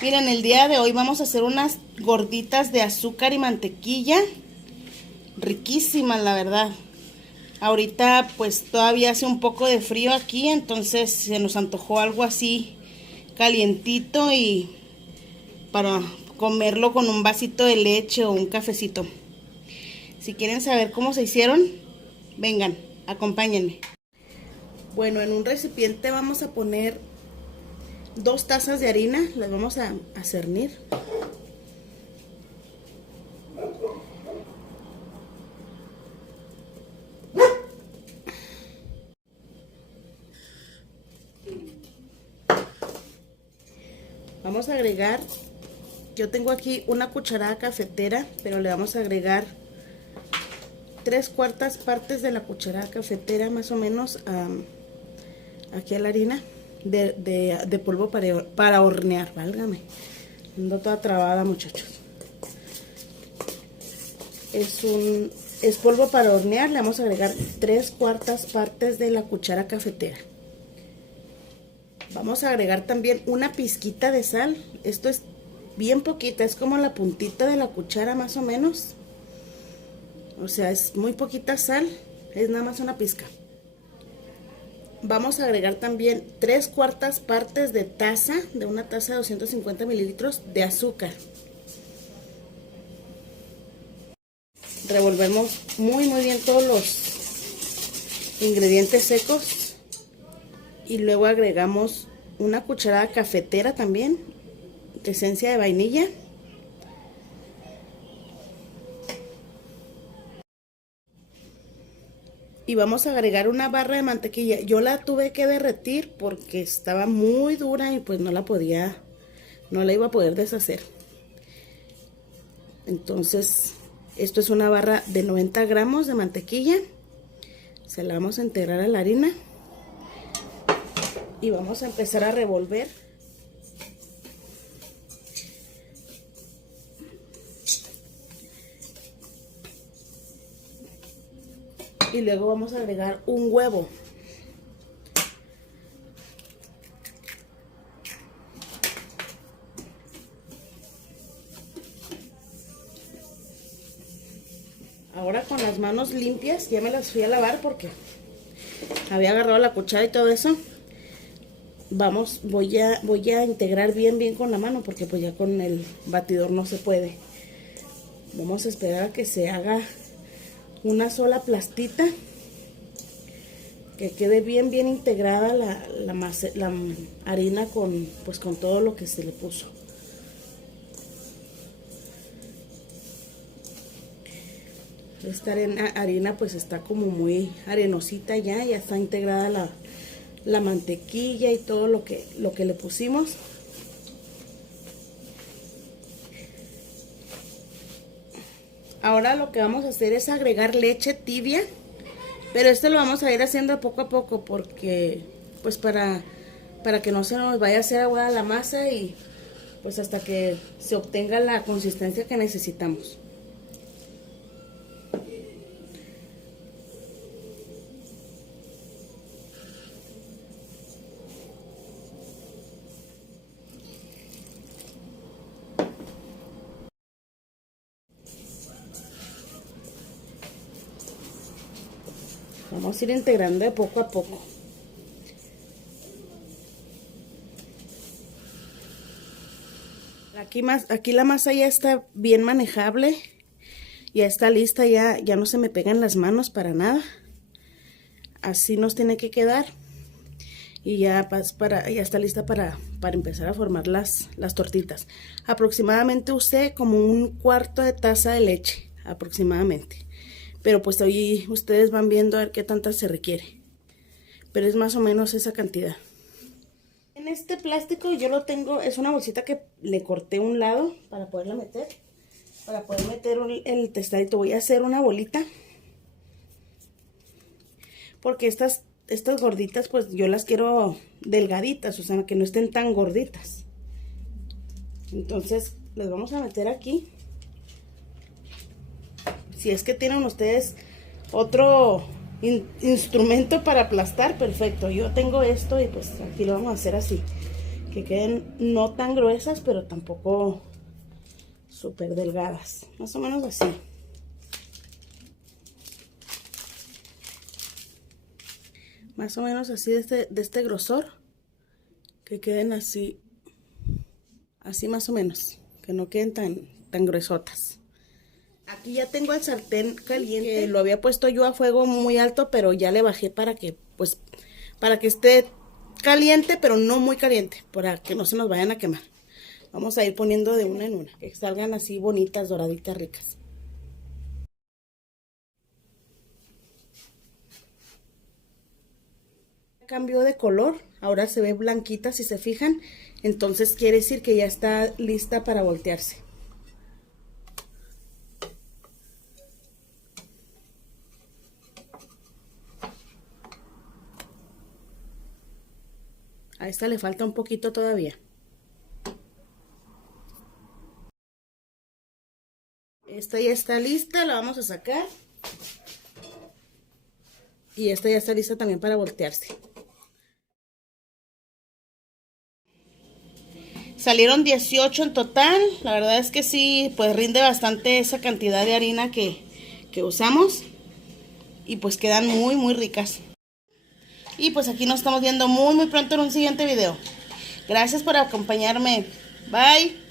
Miren, el día de hoy vamos a hacer unas gorditas de azúcar y mantequilla. Riquísimas, la verdad. Ahorita pues todavía hace un poco de frío aquí, entonces se nos antojó algo así calientito y para comerlo con un vasito de leche o un cafecito. Si quieren saber cómo se hicieron, vengan, acompáñenme. Bueno, en un recipiente vamos a poner 2 tazas de harina, las vamos a cernir. Vamos a agregar, yo tengo aquí una cucharada cafetera, pero le vamos a agregar 3/4 partes de la cucharada cafetera más o menos aquí a la harina de polvo para hornear, válgame. Ando toda trabada, muchachos. Es polvo para hornear, le vamos a agregar 3/4 partes de la cuchara cafetera. Vamos a agregar también una pizquita de sal. Esto es bien poquita, es como la puntita de la cuchara más o menos. O sea, es muy poquita sal, es nada más una pizca. Vamos a agregar también 3/4 partes de una taza de 250 mililitros de azúcar. Revolvemos muy bien todos los ingredientes secos. Y luego agregamos una cucharada cafetera también de esencia de vainilla. Y vamos a agregar una barra de mantequilla. Yo la tuve que derretir porque estaba muy dura y pues no la iba a poder deshacer. Entonces, esto es una barra de 90 gramos de mantequilla. Se la vamos a integrar a la harina. Y vamos a empezar a revolver. Y luego vamos a agregar un huevo. Ahora con las manos limpias, ya me las fui a lavar porque había agarrado la cuchara y todo eso. Voy a integrar bien con la mano porque pues ya con el batidor no se puede. Vamos a esperar a que se haga una sola plastita, que quede bien integrada la harina con todo lo que se le puso. Esta harina pues está como muy arenosita, ya está integrada la mantequilla y todo lo que le pusimos. Ahora lo que vamos a hacer es agregar leche tibia, pero esto lo vamos a ir haciendo poco a poco porque pues para que no se nos vaya a hacer aguada la masa y pues hasta que se obtenga la consistencia que necesitamos. Vamos a ir integrando de poco a poco. Aquí la masa ya está bien manejable. Ya está lista, ya no se me pegan las manos para nada. Así nos tiene que quedar. Y ya está lista para empezar a formar las tortitas. Aproximadamente usé como 1/4 de taza de leche, aproximadamente. Pero pues ahí ustedes van viendo a ver qué tanta se requiere. Pero es más o menos esa cantidad. En este plástico yo lo tengo, es una bolsita que le corté un lado para poderla meter. Para poder meter el testadito. Voy a hacer una bolita. Porque estas gorditas pues yo las quiero delgaditas, o sea que no estén tan gorditas. Entonces les vamos a meter aquí. Si es que tienen ustedes otro instrumento para aplastar, perfecto. Yo tengo esto y pues aquí lo vamos a hacer así. que queden no tan gruesas, pero tampoco súper delgadas. Más o menos así. Más o menos así de este grosor. Que queden así. Así más o menos. Que no queden tan gruesotas. Aquí ya tengo el sartén caliente. Lo había puesto yo a fuego muy alto, pero ya le bajé para que, pues, para que esté caliente, pero no muy caliente, para que no se nos vayan a quemar. Vamos a ir poniendo de una en una, que salgan así bonitas, doraditas, ricas. Cambió de color, ahora se ve blanquita si se fijan, entonces quiere decir que ya está lista para voltearse. A esta le falta un poquito todavía. Esta ya está lista, la vamos a sacar. Y esta ya está lista también para voltearse. Salieron 18 en total. La verdad es que sí, pues rinde bastante esa cantidad de harina que usamos. Y pues quedan muy, muy ricas. Y pues aquí nos estamos viendo muy, muy pronto en un siguiente video. Gracias por acompañarme. Bye.